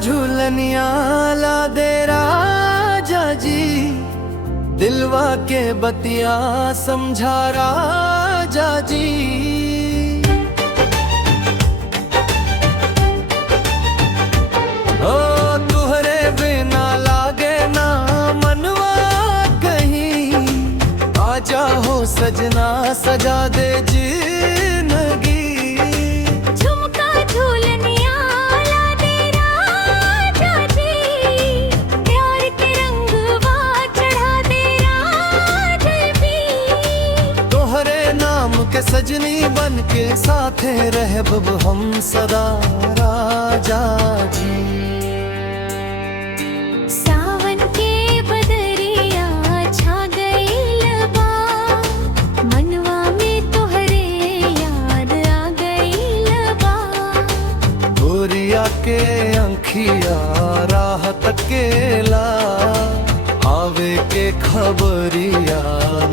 झूलनिया ला दे राजा जी, दिलवा के बतिया समझा राजा जी। ओ तुहरे बिना लागे ना मनवा कहीं, आजा हो सजना सजा दे जिंदगी। झुमका झूलनिया ला दे राजा जी, प्यार के रंगवा चढ़ा दे राजा जी। तोहरे नाम के सजनी बन के साथे रहब हम सदा राजा जी। सावन के बदरिया छा गइल बा, मनवा में तोहरे याद आ गइल बा। गोरिया के अंखिया राह तकेला, आवे के खबरिया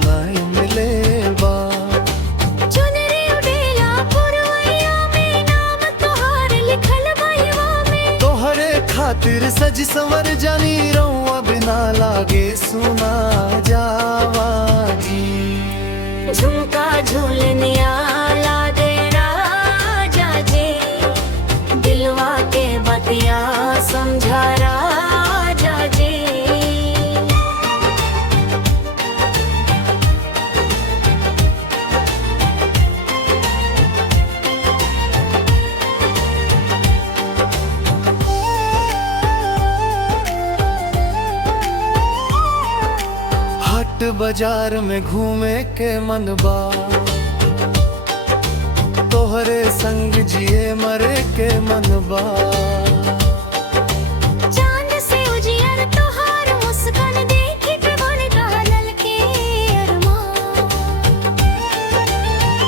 नहीं मिले बा। चुनरी उडेला पुरवैया में, नाम तोहार लिखल बहिवा में। तोहरे खातिर सज संवर जानी रहुआ, बिना लागे सुना जावा जी। झुमका झूलनिया ला दे राजा जी, दिलवा के बतिया समझा राजा जी। हाट बाजार में घूमे के मनबा, तोहरे संग जिए मरे के मनबा। चांद से उजियर तोहार मुस्कान देखी के बन गहल के अरमान।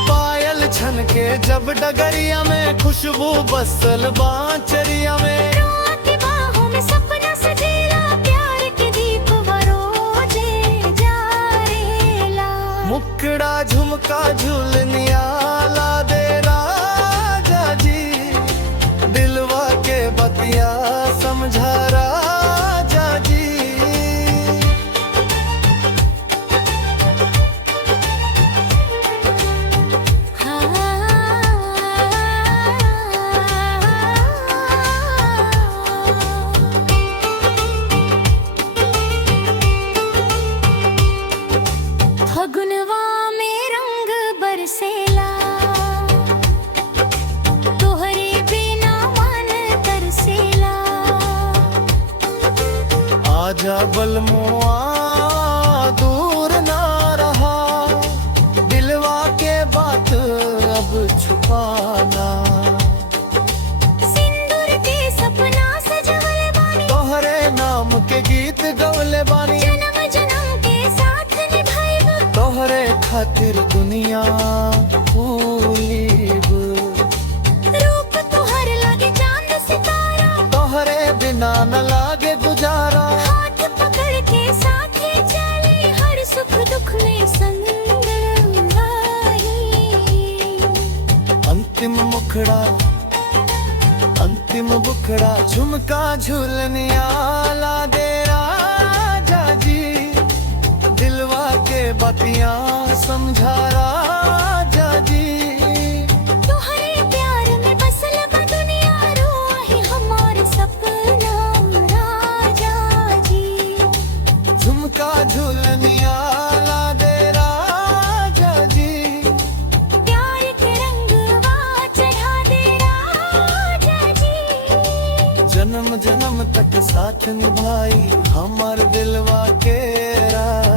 पायल छन के जब डगरिया में, खुशबू बसल बांचरिया में। रुआ की बाहों में सपना सजेला, प्यार के दीप रोजे जारेला। मुखड़ा झुमका झूलनिया ला दे राजा जी, दिलवा के बतिया समझा राजा जी। फगुनवा में रंग बरसेला, तोहरे बिना मन तरसेला। आजा बलमुआ दूर ना रहा, दिलवा के बात अब छुपाना। सिंदूर के सपना सजवल बानी, तोहरे नाम के गीत गवले बानी। जन्म जन्म के साथ निभाइब, तोहरे खातिर दुनिया भूलिब। रूप तोहर लागे चांद सितारा, तोहरे बिना न लागे गुजारा। हाथ पकड़ के साथे चले, हर सुख दुख में संग रही। अंतिम मुखड़ा झुमका झूलनिया ला दे राजा जी, दिलवा के बतिया समझा राजा जी। तोहरे प्यार में बसल बा दुनिया, रोआ है हमारे सपना राजा जी। झुमका झूलनिया ला दे राजा जी, प्यार के रंगवा चढ़ा दे राजा जी। जन्म जन्म तक साथ निभाई हमार दिलवा के राजा।